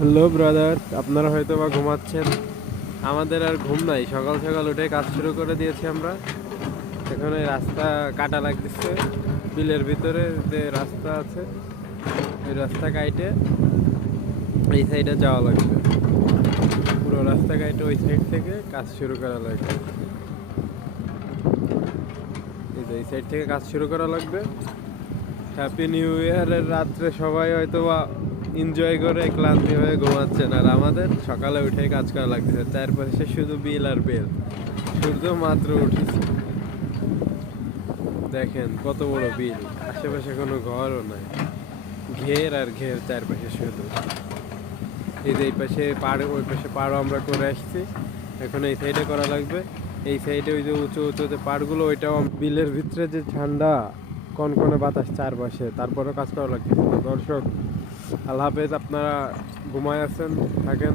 Hello brother, আপনারা হয়তো বা ঘুমাচ্ছেন। আমাদের আর ঘুম নাই, সকাল সকাল উঠে কাজ শুরু করে দিয়েছি আমরা। এখন এই রাস্তা কাটা লাগতেছে, বিলের ভিতরে যে রাস্তা আছে ওই রাস্তা কাইটে এই সাইডে যাওয়া লাগবে। পুরো রাস্তা কাইটে ওই সাইড থেকে কাজ শুরু করা লাগবে। এই সাইড থেকে কাজ শুরু করা লাগবে। হ্যাপি নিউ ইয়ারের রাত্রে সবাই হয়তো বা এনজয় করে ক্লান্তি হয়ে ঘুমাচ্ছেন, আর আমাদের সকালে উঠে কাজ করা লাগতেছে। চারপাশে শুধু বিল আর বিল। সূর্য মাত্র উঠেছে, দেখেন কত বড় বিল, আশেপাশে কোনো ঘরও নাই, ঘের আর ঘের চারপাশে শুধু। এই যে এই পাশে পাড়, ওই পাশে পাড়ও আমরা করে আসছি, এখন এই সাইডে করা লাগবে। এই সাইডে ওই যে উঁচু উঁচু যে পাড়গুলো, ওইটাও বিলের ভিতরে যে ঠান্ডা কনকনে বাতাস চারপাশে, তারপরেও কাজ করা লাগছে। দর্শক, আল্লাহ হাফেজ। আপনারা ঘুমায় আছেন, থাকেন।